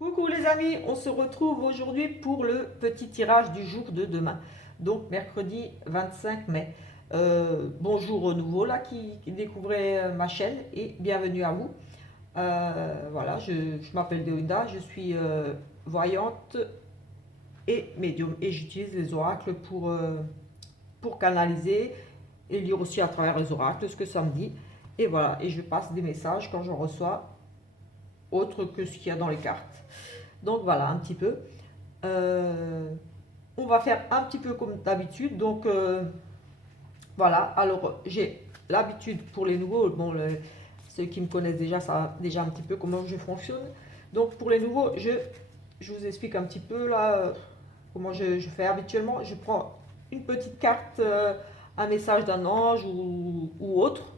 Coucou les amis, on se retrouve aujourd'hui pour le petit tirage du jour de demain, donc mercredi 25 mai. Bonjour aux nouveaux là qui découvrez ma chaîne et bienvenue à vous. Voilà, je m'appelle Deonda, je suis voyante et médium et j'utilise les oracles pour canaliser et lire aussi à travers les oracles ce que ça me dit. Et voilà, et je passe des messages quand j'en reçois, autre que ce qu'il y a dans les cartes. Donc voilà un petit peu. Euh, on va faire un petit peu comme d'habitude. Donc voilà, alors j'ai l'habitude pour les nouveaux, bon, ceux qui me connaissent déjà, ça déjà un petit peu comment je fonctionne. Donc pour les nouveaux, je vous explique un petit peu là comment je fais habituellement. Je prends une petite carte, un message d'un ange ou autre,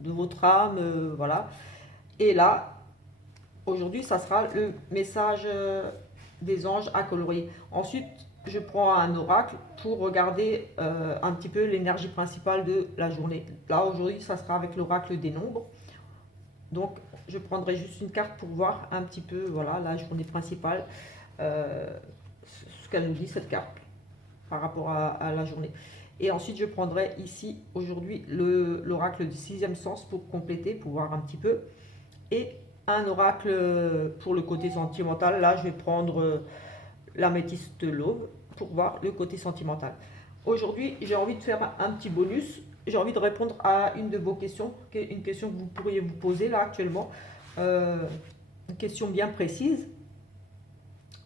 de votre âme, voilà. Et là, aujourd'hui, ça sera le message des anges à colorier. Ensuite, je prends un oracle pour regarder un petit peu l'énergie principale de la journée. Là, aujourd'hui, ça sera avec l'oracle des nombres. Donc, je prendrai juste une carte pour voir un petit peu, voilà, la journée principale, euh, ce qu'elle nous dit, cette carte, par rapport à la journée. Et ensuite, je prendrai ici, aujourd'hui, l'oracle du sixième sens pour compléter, pour voir un petit peu. Et un oracle pour le côté sentimental. Là, je vais prendre l'améthyste l'Aube pour voir le côté sentimental. Aujourd'hui, j'ai envie de faire un petit bonus. J'ai envie de répondre à une de vos questions, une question que vous pourriez vous poser là actuellement. Une question bien précise.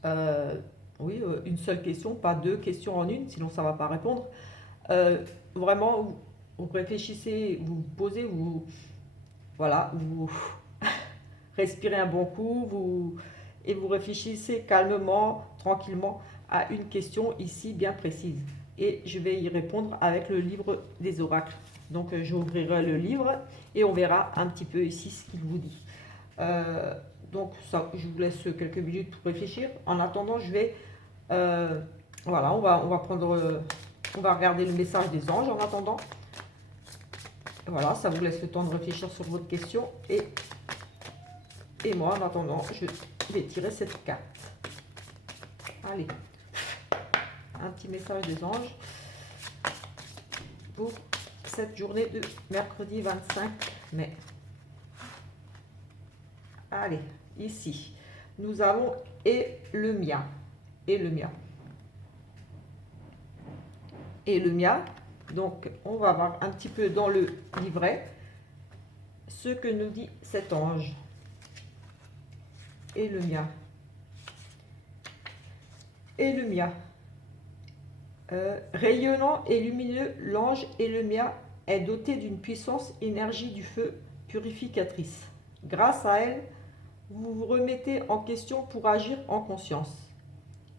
Euh, oui, une seule question, pas deux questions en une, sinon ça ne va pas répondre. Vraiment, vous réfléchissez, vous posez, voilà, vous respirez un bon coup, et vous réfléchissez calmement, tranquillement à une question ici bien précise. Et je vais y répondre avec le livre des oracles. Donc j'ouvrirai le livre et on verra un petit peu ici ce qu'il vous dit. Euh, donc ça, je vous laisse quelques minutes pour réfléchir. En attendant, je vais... voilà, on va prendre... on va regarder le message des anges en attendant. Voilà, ça vous laisse le temps de réfléchir sur votre question. Et moi, en attendant, je vais tirer cette carte. Allez, un petit message des anges pour cette journée de mercredi 25 mai. Allez, ici, nous avons et le mien, et le mien, et le mien. Donc, on va voir un petit peu dans le livret ce que nous dit cet ange. Et le mien. Et le mien. Rayonnant et lumineux, l'ange Elémia est doté d'une puissance énergie du feu purificatrice. Grâce à elle, vous vous remettez en question pour agir en conscience.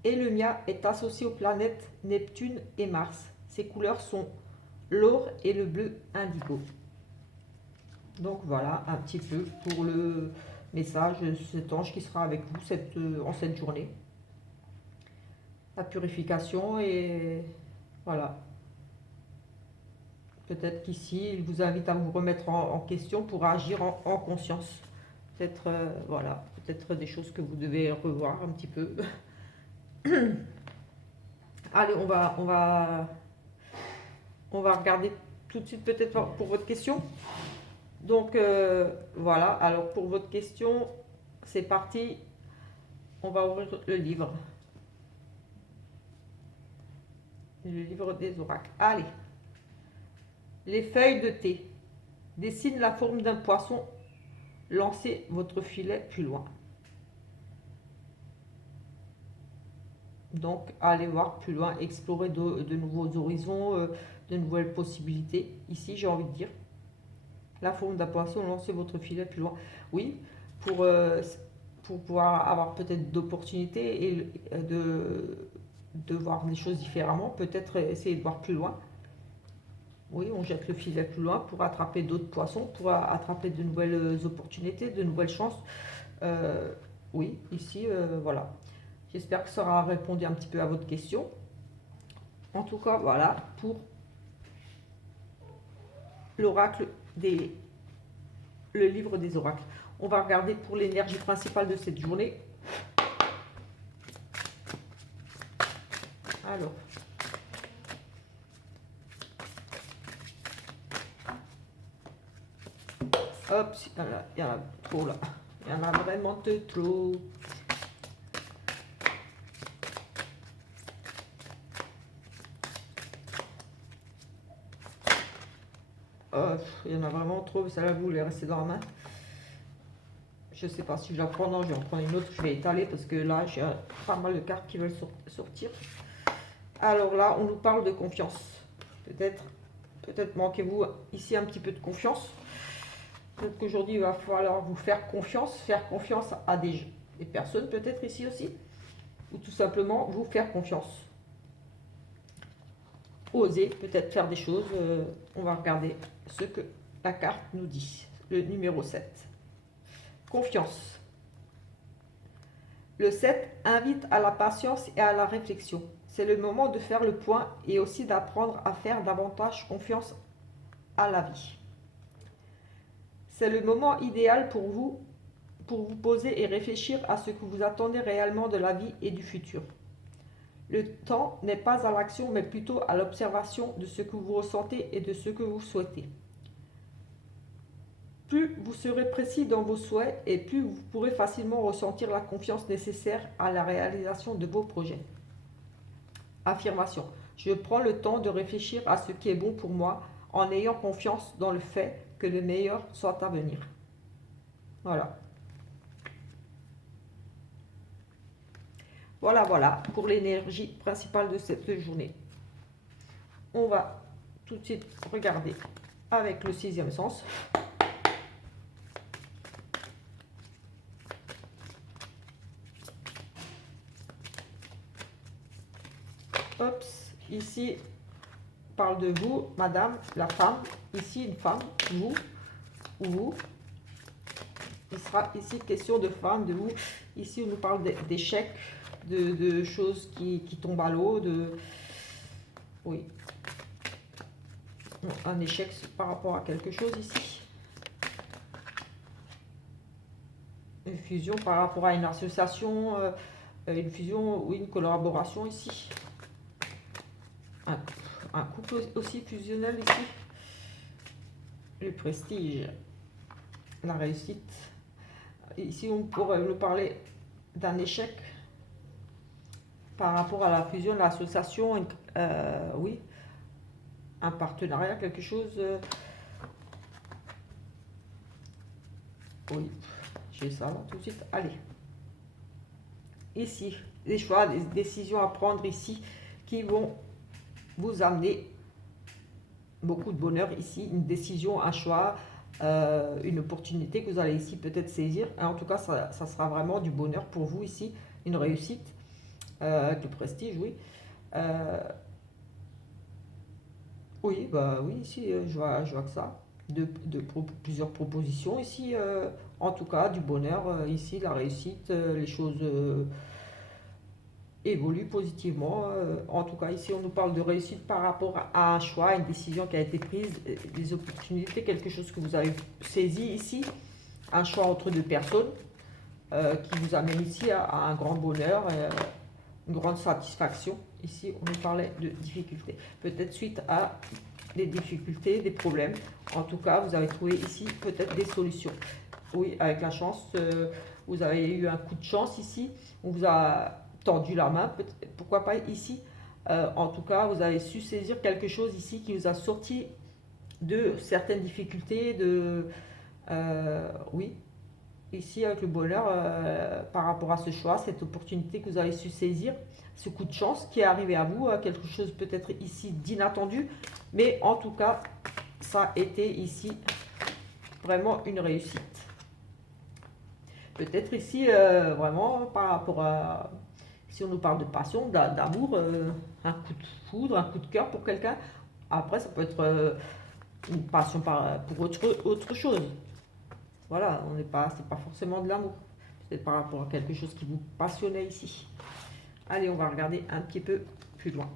Elémia est associé aux planètes Neptune et Mars. Ses couleurs sont l'or et le bleu indigo. Donc voilà un petit peu pour le message de cet ange qui sera avec vous en cette journée. La purification et voilà. Peut-être qu'ici, il vous invite à vous remettre en question pour agir en conscience. Peut-être voilà, peut-être des choses que vous devez revoir un petit peu. Allez, on va regarder tout de suite peut-être pour votre question. Donc voilà, alors pour votre question, c'est parti. On va ouvrir le livre. Le livre des oracles. Allez. Les feuilles de thé. Dessine la forme d'un poisson. Lancez votre filet plus loin. Donc, allez voir plus loin, explorer de nouveaux horizons, de nouvelles possibilités. Ici, j'ai envie de dire, la forme d'un poisson, lancez votre filet plus loin. Oui, pour pouvoir avoir peut-être d'opportunités et de voir les choses différemment, peut-être essayer de voir plus loin. Oui, on jette le filet plus loin pour attraper d'autres poissons, pour attraper de nouvelles opportunités, de nouvelles chances. Oui, ici, voilà. J'espère que ça aura répondu un petit peu à votre question. En tout cas, voilà, pour l'oracle le livre des oracles. On va regarder pour l'énergie principale de cette journée. Alors. Hop, il y en a trop là. Il y en a vraiment trop. Il y en a vraiment trop, celle-là vous voulez rester dans la main. Je sais pas si je la prends, non, je vais en prendre une autre, je vais étaler parce que là j'ai pas mal de cartes qui veulent sortir. Alors là, on nous parle de confiance. Peut-être manquez-vous ici un petit peu de confiance. Peut-être qu'aujourd'hui il va falloir vous faire confiance à des personnes peut-être ici aussi, ou tout simplement vous faire confiance. Oser peut-être faire des choses. On va regarder ce que la carte nous dit. Le numéro 7. Confiance. Le 7 invite à la patience et à la réflexion. C'est le moment de faire le point et aussi d'apprendre à faire davantage confiance à la vie. C'est le moment idéal pour vous poser et réfléchir à ce que vous attendez réellement de la vie et du futur. Le temps n'est pas à l'action, mais plutôt à l'observation de ce que vous ressentez et de ce que vous souhaitez. Plus vous serez précis dans vos souhaits et plus vous pourrez facilement ressentir la confiance nécessaire à la réalisation de vos projets. Affirmation. Je prends le temps de réfléchir à ce qui est bon pour moi en ayant confiance dans le fait que le meilleur soit à venir. Voilà. Voilà pour l'énergie principale de cette journée. On va tout de suite regarder avec le 6e sens. Hop, ici, parle de vous, madame, la femme. Ici, une femme, vous ou vous. Il sera ici question de femme, de vous. Ici, on nous parle d'échecs, de choses qui tombent à l'eau, oui. Un échec par rapport à quelque chose ici. Une fusion par rapport à une association, une fusion ou une collaboration ici. Un couple aussi fusionnel ici. Le prestige, la réussite. Ici, on pourrait nous parler d'un échec par rapport à la fusion, l'association, oui, un partenariat, quelque chose. Oui, j'ai ça là tout de suite. Allez. Ici, des choix, des décisions à prendre ici qui vont vous amener beaucoup de bonheur ici, une décision, un choix, une opportunité que vous allez ici peut-être saisir. Et en tout cas, ça sera vraiment du bonheur pour vous ici, une réussite, avec le prestige, oui. Oui, bah oui, ici, je vois que ça. Plusieurs propositions ici, en tout cas, du bonheur, ici, la réussite, les choses évolue positivement. En tout cas, ici, on nous parle de réussite par rapport à un choix, une décision qui a été prise, des opportunités, quelque chose que vous avez saisi ici, un choix entre deux personnes qui vous amène ici à un grand bonheur, une grande satisfaction. Ici, on nous parlait de difficultés. Peut-être suite à des difficultés, des problèmes. En tout cas, vous avez trouvé ici peut-être des solutions. Oui, avec la chance, vous avez eu un coup de chance ici. On vous a tendu la main, pourquoi pas ici. En tout cas, vous avez su saisir quelque chose ici qui vous a sorti de certaines difficultés, oui, ici avec le bonheur par rapport à ce choix, cette opportunité que vous avez su saisir, ce coup de chance qui est arrivé à vous, quelque chose peut-être ici d'inattendu, mais en tout cas, ça a été ici vraiment une réussite. Peut-être ici, vraiment, par rapport à, si on nous parle de passion, d'amour, un coup de foudre, un coup de cœur pour quelqu'un. Après, ça peut être une passion pour autre chose. Voilà, c'est pas forcément de l'amour. C'est par rapport à quelque chose qui vous passionnait ici. Allez, on va regarder un petit peu plus loin.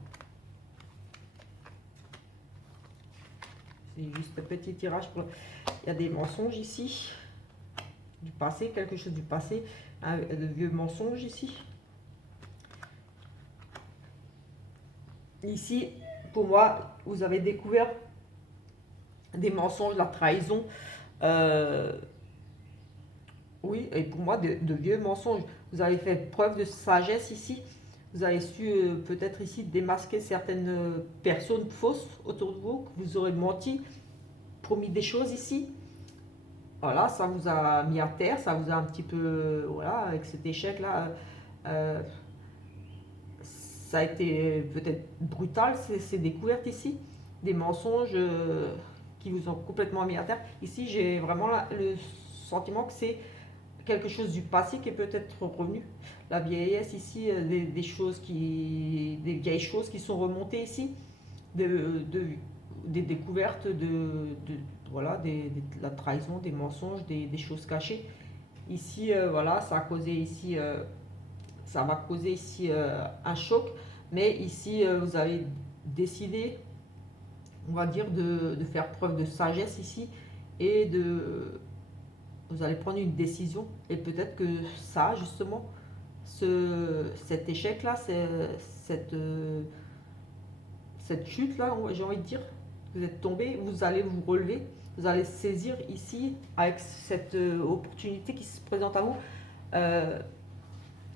C'est juste un petit tirage. Il y a des mensonges ici. Du passé, quelque chose du passé. De vieux mensonges ici. ici, pour moi, vous avez découvert des mensonges, la trahison. euh, oui, et pour moi, de vieux mensonges. Vous avez fait preuve de sagesse ici. Vous avez su peut-être ici démasquer certaines personnes fausses autour de vous, que vous aurez menti, promis des choses ici. Voilà, ça vous a mis à terre, ça vous a un petit peu, voilà, avec cet échec-là, euh, ça a été peut-être brutal, ces découvertes ici, des mensonges qui vous ont complètement mis à terre. Ici, j'ai vraiment le sentiment que c'est quelque chose du passé qui est peut-être revenu. La vieillesse ici, des choses des vieilles choses qui sont remontées ici, de, des découvertes voilà, de la trahison, des mensonges, des choses cachées. Ici, voilà, ça a causé ici, ça va causer ici un choc, mais ici, vous avez décidé, on va dire, de faire preuve de sagesse ici et vous allez prendre une décision et peut-être que ça, justement, cet échec-là, cette chute-là, j'ai envie de dire, vous êtes tombé, vous allez vous relever, vous allez saisir ici avec cette opportunité qui se présente à vous. Euh,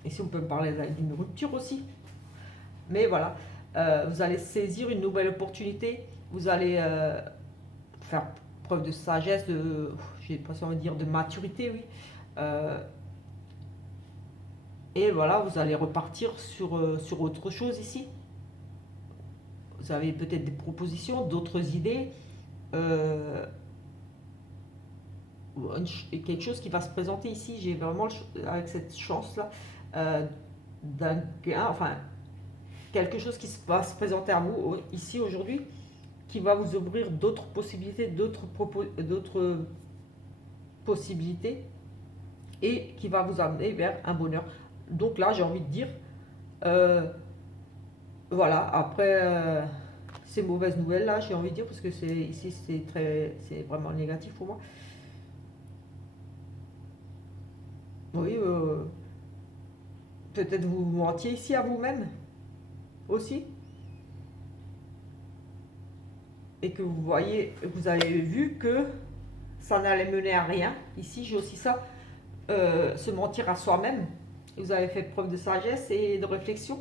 Ici, on peut parler d'une rupture aussi. Mais voilà, vous allez saisir une nouvelle opportunité, vous allez faire preuve de sagesse, j'ai l'impression de dire de maturité, oui. Euh, et voilà, vous allez repartir sur autre chose ici. Vous avez peut-être des propositions, d'autres idées, euh, quelque chose qui va se présenter ici. J'ai vraiment, avec cette chance-là, d'un gain, enfin, quelque chose qui va se présenter à vous ici aujourd'hui, qui va vous ouvrir d'autres possibilités, d'autres possibilités, et qui va vous amener vers un bonheur. Donc là, j'ai envie de dire, euh, voilà, après ces mauvaises nouvelles là, j'ai envie de dire, parce que ici c'est vraiment négatif pour moi. Oui, peut-être vous mentiez ici à vous-même aussi, et que vous avez vu que ça n'allait mener à rien. Ici, j'ai aussi ça, se mentir à soi-même. Vous avez fait preuve de sagesse et de réflexion,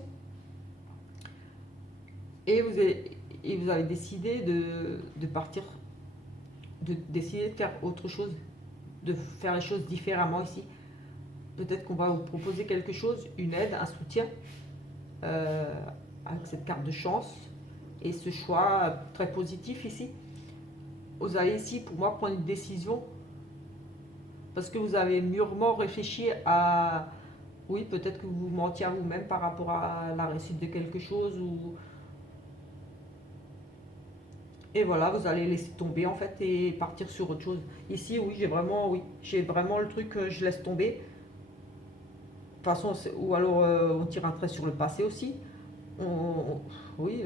et vous avez décidé de partir, de décider de faire autre chose, de faire les choses différemment ici. Peut-être qu'on va vous proposer quelque chose, une aide, un soutien, euh, avec cette carte de chance et ce choix très positif ici. Vous allez ici, pour moi, prendre une décision parce que vous avez mûrement réfléchi à... Oui, peut-être que vous mentiez à vous-même par rapport à la réussite de quelque chose ou... Et voilà, vous allez laisser tomber en fait et partir sur autre chose. Ici, oui, j'ai vraiment le truc que je laisse tomber. De toute façon, ou alors on tire un trait sur le passé aussi. On- oui,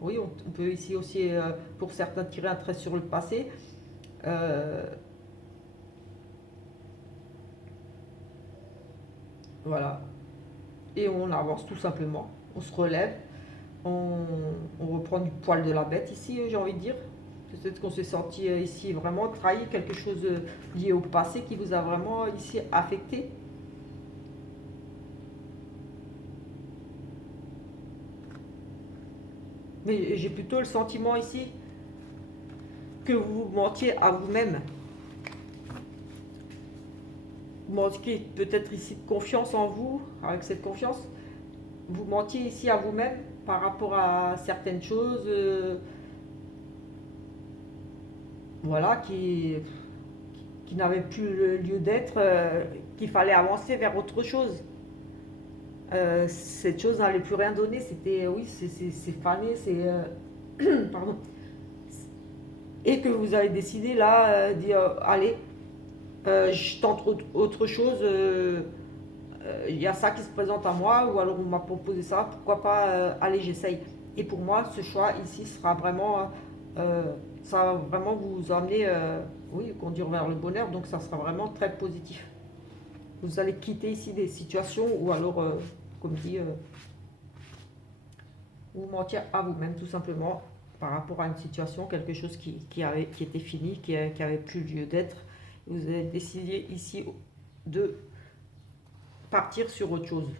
oui, on peut ici aussi, pour certains, tirer un trait sur le passé. Euh, voilà. Et on avance tout simplement. On se relève. On, on reprend du poil de la bête ici, j'ai envie de dire. Peut-être qu'on s'est senti ici vraiment trahi, quelque chose lié au passé qui vous a vraiment ici affecté. Mais j'ai plutôt le sentiment ici que vous mentiez à vous-même. Vous manquez peut-être ici de confiance en vous, avec cette confiance. Vous mentiez ici à vous-même par rapport à certaines choses, voilà, qui n'avaient plus le lieu d'être, qu'il fallait avancer vers autre chose. Cette chose n'allait plus rien donner, c'était, oui, c'est fané, pardon. Et que vous avez décidé là, dire, allez, je tente autre chose, il y a ça qui se présente à moi, ou alors on m'a proposé ça, pourquoi pas, allez, j'essaye. Et pour moi, ce choix ici sera vraiment, ça va vraiment vous amener, oui, conduire vers le bonheur, donc ça sera vraiment très positif. Vous allez quitter ici des situations, ou alors, comme dit, ou mentir à vous-même tout simplement par rapport à une situation, quelque chose qui était fini, qui avait plus lieu d'être. Vous avez décidé ici de partir sur autre chose.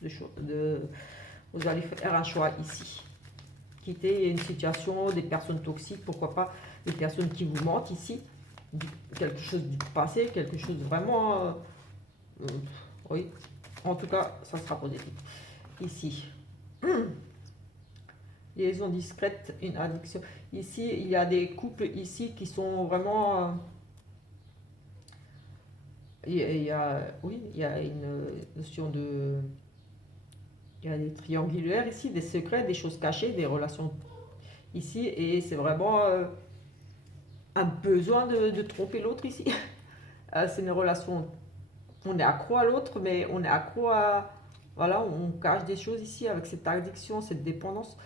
Vous allez faire un choix ici. Quitter une situation, des personnes toxiques, pourquoi pas des personnes qui vous mentent ici. Quelque chose du passé, quelque chose vraiment... oui, en tout cas, ça sera positif. Ici. Liaison discrète, une addiction. Ici, il y a des couples ici qui sont vraiment... oui, il y a une notion de... Il y a des triangulaires ici, des secrets, des choses cachées, des relations ici. Et c'est vraiment un besoin de tromper l'autre ici. C'est une relation... On est accro à l'autre, mais on est accro à... Voilà, on cache des choses ici avec cette addiction, cette dépendance.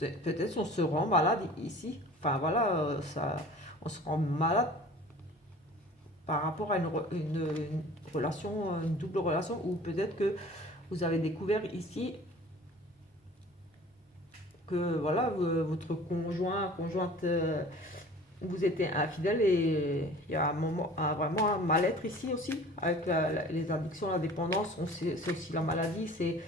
Peut-être on se rend malade ici. Enfin voilà, on se rend malade par rapport à une relation, une double relation, ou peut-être que vous avez découvert ici que voilà, votre conjointe vous étiez infidèle, et il y a un moment, vraiment un mal-être ici aussi, avec les addictions, la dépendance, c'est aussi la maladie, c'est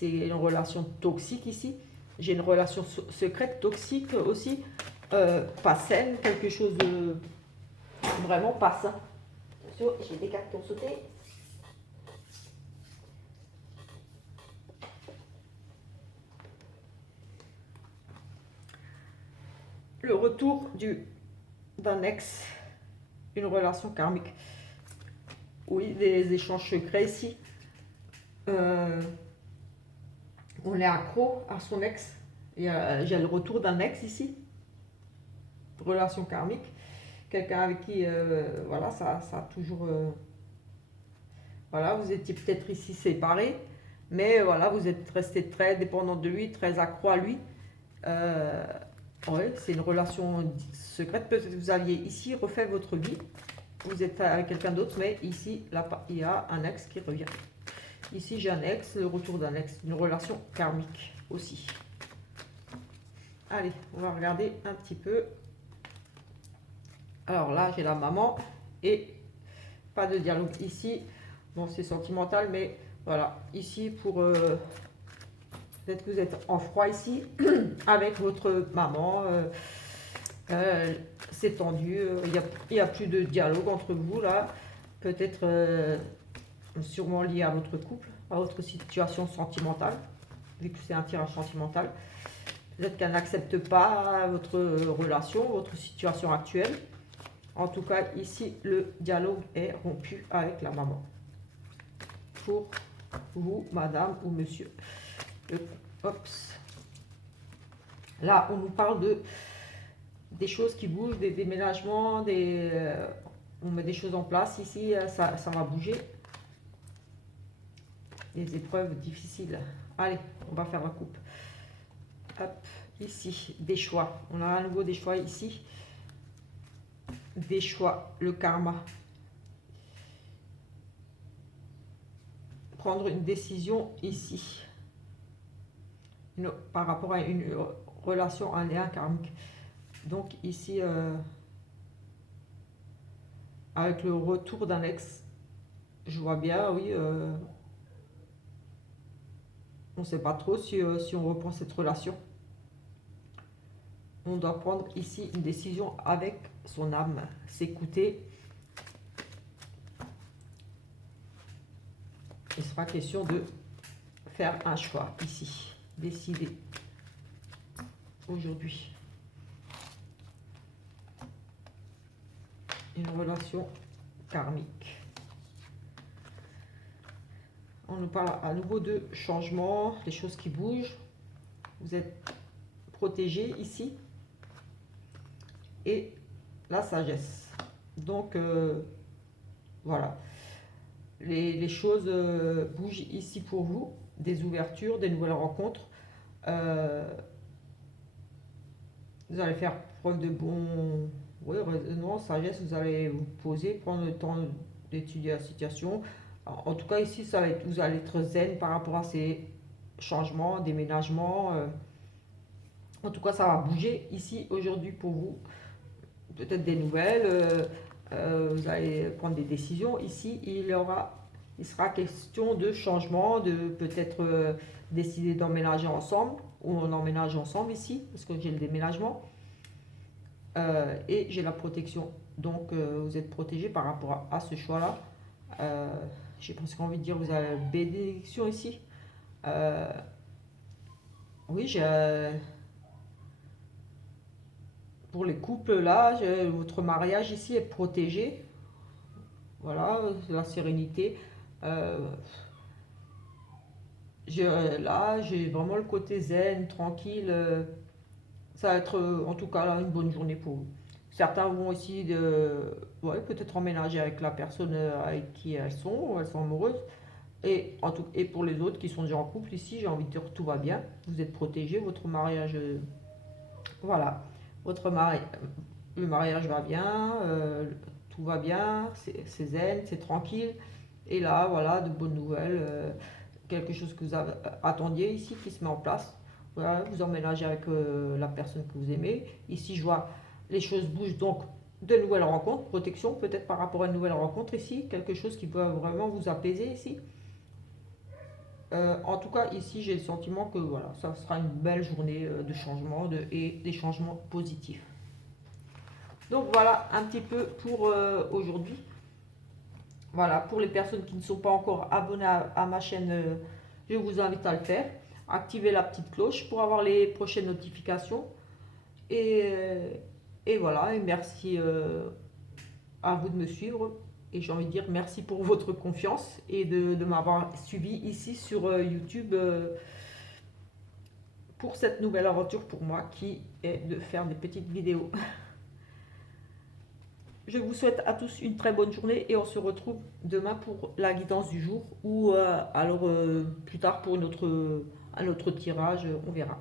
une relation toxique ici. J'ai une relation secrète, toxique aussi, pas saine, quelque chose de vraiment pas sain. Attention, j'ai des cartes qui ont sauté. Le retour d'un ex, une relation karmique. Oui, des échanges secrets ici. On est accro à son ex. J'ai le retour d'un ex ici. Relation karmique. Quelqu'un avec qui, voilà, ça a toujours... voilà, vous étiez peut-être ici séparés, mais voilà, vous êtes resté très dépendant de lui, très accro à lui. Ouais, c'est une relation secrète. Peut-être que vous aviez ici refait votre vie. Vous êtes avec quelqu'un d'autre, mais ici, là, il y a un ex qui revient. Ici, j'ai un ex, le retour d'un ex, une relation karmique aussi. Allez, on va regarder un petit peu. Alors là, j'ai la maman et pas de dialogue ici. Bon, c'est sentimental, mais voilà. Ici, pour... peut-être que vous êtes en froid ici, avec votre maman. C'est tendu. Il n'y a plus de dialogue entre vous, là. Peut-être sûrement lié à votre couple, à votre situation sentimentale, vu que c'est un tirage sentimental. Peut-être qu'elle n'accepte pas votre relation, votre situation actuelle. En tout cas, ici, le dialogue est rompu avec la maman. Pour vous, madame ou monsieur. Là, on nous parle des choses qui bougent, des déménagements, on met des choses en place. Ici, ça va bouger. Des épreuves difficiles. Allez, on va faire la coupe. Hop, ici, des choix. On a à nouveau des choix ici. Des choix, le karma. Prendre une décision ici. Par rapport à une relation, un lien karmique. Donc ici, avec le retour d'un ex, je vois bien, oui, on ne sait pas trop si on reprend cette relation. On doit prendre ici une décision avec son âme, s'écouter. Il sera question de faire un choix ici, décider aujourd'hui. Une relation karmique. On nous parle à nouveau de changement, des choses qui bougent. Vous êtes protégé ici. Et la sagesse. Donc, voilà. Les choses bougent ici pour vous. Des ouvertures, des nouvelles rencontres. Vous allez faire preuve de sagesse. Vous allez vous poser, prendre le temps d'étudier la situation. En tout cas, ici, vous allez être zen par rapport à ces changements, déménagements. En tout cas, ça va bouger ici aujourd'hui pour vous. Peut-être des nouvelles. Vous allez prendre des décisions. Ici, il sera question de changement, de peut-être décider d'emménager ensemble, ou on emménage ensemble ici, parce que j'ai le déménagement. Et j'ai la protection. Donc, vous êtes protégé par rapport à ce choix-là. Euh, j'ai presque envie de dire, vous avez une bénédiction ici. Euh, oui, pour les couples là, votre mariage ici est protégé. Voilà, la sérénité. Euh, là, j'ai vraiment le côté zen, tranquille. Ça va être en tout cas là, une bonne journée pour vous. Certains vont essayer de, ouais, peut-être emménager avec la personne avec qui elles sont amoureuses. Et pour les autres qui sont déjà en couple, ici, j'ai envie de dire tout va bien. Vous êtes protégés, votre mariage, voilà, votre mari, le mariage va bien, tout va bien, c'est zen, c'est tranquille. Et là, voilà, de bonnes nouvelles, quelque chose que vous attendiez ici qui se met en place. Voilà, vous emménagez avec la personne que vous aimez. Ici, je vois les choses bougent donc de nouvelles rencontres, protection peut-être par rapport à une nouvelle rencontre ici, quelque chose qui peut vraiment vous apaiser ici. En tout cas, ici, j'ai le sentiment que voilà, ça sera une belle journée de changement et des changements positifs. Donc voilà un petit peu pour aujourd'hui. Voilà, pour les personnes qui ne sont pas encore abonnées à ma chaîne, je vous invite à le faire. Activez la petite cloche pour avoir les prochaines notifications. Et, euh, et voilà, et merci à vous de me suivre. Et j'ai envie de dire merci pour votre confiance et de m'avoir suivi ici sur YouTube pour cette nouvelle aventure pour moi qui est de faire des petites vidéos. Je vous souhaite à tous une très bonne journée et on se retrouve demain pour la guidance du jour ou alors plus tard pour un autre tirage, on verra.